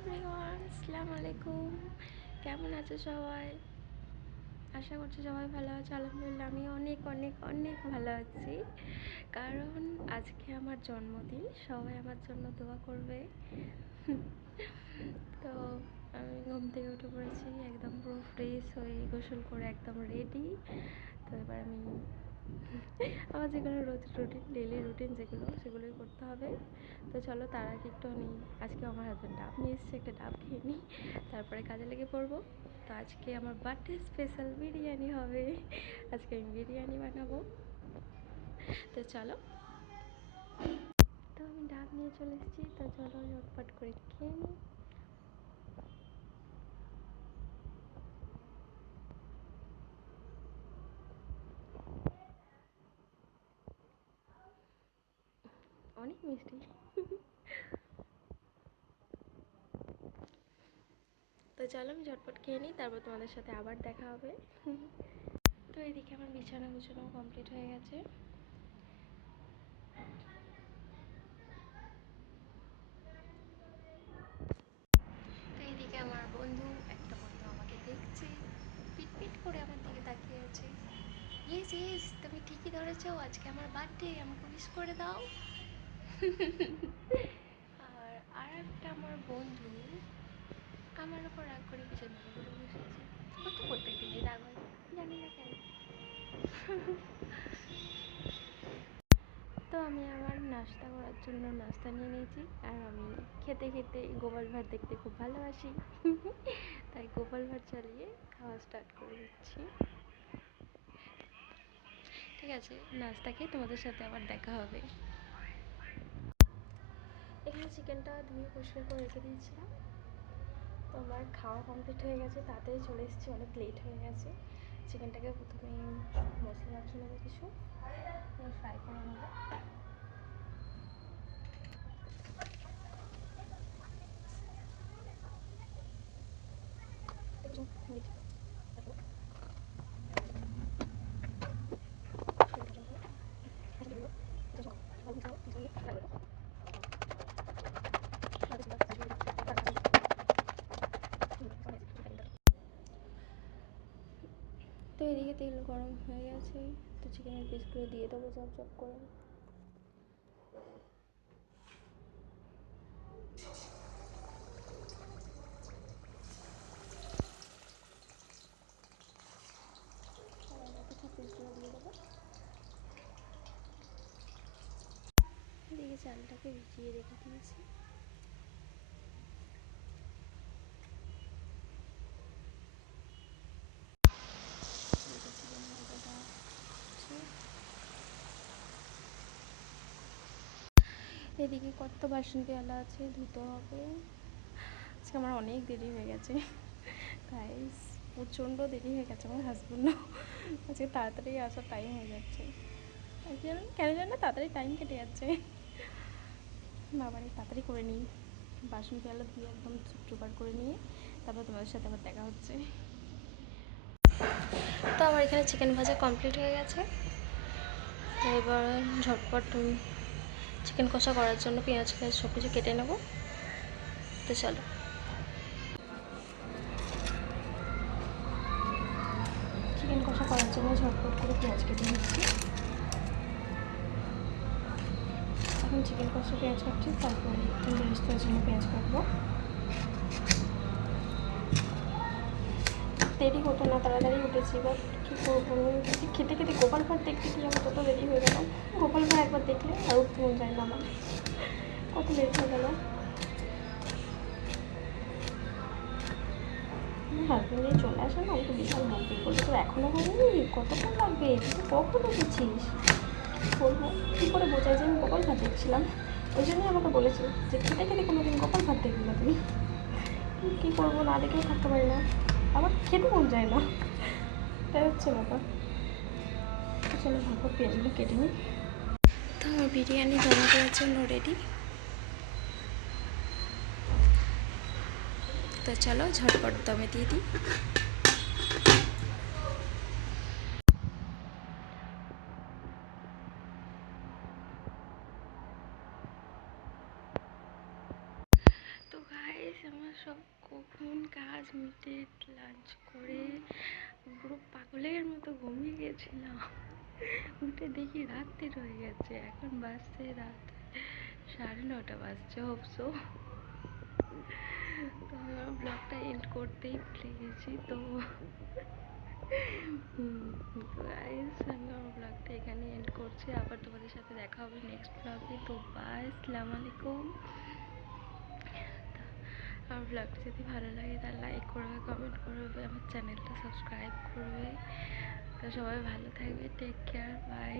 Everyone, আসসালামু আলাইকুম। কেমন আছো সবাই? আশা করছি সবাই ভালো আছো। আলহামদুলিল্লাহ আমি অনেক অনেক অনেক ভালো আছি, কারণ আজকে আমার জন্মদিন। সবাই আমার জন্য দোয়া করবে। তো আমি ঘুম থেকে উঠে পড়েছি, একদম পুরো ফ্রেশ হয়ে গোসল করে একদম রেডি। তো এবার আমি আমার যেগুলো রোজ রুটিন, ডেলি রুটিন সেগুলোই করতে হবে। তো চলো তার আগে একটু আমি আজকে আমার হাজব্যান্ড ডাব নিয়ে এসেছে, একটা ডাব খেয়ে নিই, তারপরে কাজে লেগে পড়বো। তো আজকে আমার বার্থডে স্পেশাল বিরিয়ানি হবে। আজকে আমি বিরিয়ানি বানাবো। তো চলো, তো আমি ডাব নিয়ে চলে এসেছি। তো চলো ঝটপট করে খেয়ে নিই। অনেক মিষ্টি। তো চলো আমি ঝটপট খেয়ে নিই, তারপর তোমাদের সাথে আবার দেখা হবে। তো এদিকে আমার বিছানা গুছানো কমপ্লিট হয়ে গেছে। তো এইদিকে আমার একটা বন্ধু আমাকে দেখছে, পিট পিট করে আমার দিকে তাকিয়ে আছে। ইয়েস ইয়েস, তুমি ঠিকই ধরেছো, আজকে আমার বার্থডে, আমাকে উইশ করে দাও। আর আর একটা আমার বন্ধু আমার ওপর রাগ করে পিছন দিকে করে বসেছে। ও তো প্রত্যেক দিনই রাগ হয়, জানি না কেন। তো আমি আমার নাস্তা করার জন্য নাস্তা নিয়ে নিয়েছি, আর আমি খেতে খেতে গোপাল ভাঁড় দেখতে খুব ভালোবাসি। তাই গোপাল ভাঁড় চালিয়ে খাওয়া স্টার্ট করে দিচ্ছি। ঠিক আছে, নাস্তা খেয়ে তোমাদের সাথে আবার দেখা হবে। এখানে চিকেনটা ধুয়ে পরিষ্কার করে রেখে দিয়েছিলাম। তো আমার খাওয়া কমপ্লিট হয়ে গেছে, তাড়াতাড়ি চলে এসেছি, অনেক লেট হয়ে গেছে। চিকেনটাকে প্রথমে মশলা মাখিয়ে নেবো, কিছু ফ্রাই করে নেবো। তো এদিকে তেল গরম হয়ে গেছে, তো চিকেনের পিসগুলো দিয়ে দেবো চপ চপ করে। সব পিসগুলো দিয়ে দেবো। এদিকে চালটাকে ভিজিয়ে রেখে দিয়েছি। এদিকে কত বাসন পেয়ালা আছে, ধুতে হবে। আজকে আমার অনেক দেরি হয়ে গেছে গাইস, প্রচণ্ড দেরি হয়ে গেছে। আমার হাজব্যান্ডও আজকে তাড়াতাড়ি আসার টাইম হয়ে যাচ্ছে। কেন জানি না তাড়াতাড়ি টাইম কেটে যাচ্ছে। বাবারে তাড়াতাড়ি করে নিই, বাসন পেয়ালা ধুয়ে একদম জোগাড় করে নিয়ে তারপর তোমাদের সাথে আবার দেখা হচ্ছে। তো আমার এখানে চিকেন ভাজা কমপ্লিট হয়ে গেছে। তো এবার ঝটপট চিকেন কষা করার জন্য পেঁয়াজ সব কিছু কেটে নেবো। তো চলো, চিকেন কষা করার জন্য ঝটপট করে পেঁয়াজ কেটে নিচ্ছি। এখন চিকেন কষা পেঁয়াজ কাটছি, তারপরে বেরেস্তার জন্য পেঁয়াজ কাটবো। দেরি হতো না, তাড়াতাড়ি উঠেছি, বাট কী করবো, খেতে খেতে গোপাল ভাঁড় দেখতে গিয়ে আমার তত দেরি হয়ে গেল। গোপাল ভাঁড় একবার দেখলে আর উঠতে মন যায় না আমার, কত লেট হয়ে গেল। আমার হাজব্যান্ড নিয়ে চলে আসে না, আমাকে বিশাল বকবে, বলবে তো এখনও হয়নি, কতক্ষণ লাগবে, তুই তো কখন এসেছিস। কী বলবো, কী করে বোঝাই যে আমি গোপাল ভাঁড় দেখছিলাম। ওই জন্যই আমাকে বলেছে যে খেতে খেতে কোনো দিন গোপাল ভাঁড় দেখবি না তুই। কী করবো, না দেখেও থাকতে পারি না, আমার খেতে মন যায় না, তাই হচ্ছে ব্যাপার। চলো ঝটপট পেঁয়াজগুলো কেটে নিই। তো আমার বিরিয়ানি দম দেওয়ার জন্য রেডি। তো চলো ঝটপট দমে দিয়ে দিই। তো গাইস আমার সব কখন কাজ মিটে লাঞ্চ করে পুরো পাগলের মতো ঘুমিয়ে গেছিলাম। উঠে দেখি রাত্রি হয়ে গেছে, এখন বাজছে রাত 9:30 বাজছে হোপসো। তো আমার ব্লগটা এন্ড করতেই ভুলে গেছি। তো গাইস আমি আমার ব্লগটা এখানে এন্ড করছি। আবার তোমাদের সাথে দেখা হবে নেক্সট ব্লগে। তো বাই, আসসালামু আলাইকুম। আমার ব্লগটা যদি ভালো লাগে তাহলে লাইক করবে, কমেন্ট করবে, আমার চ্যানেলটা সাবস্ক্রাইব করবে। তো সবাই ভালো থাকবে, টেক কেয়ার, বাই।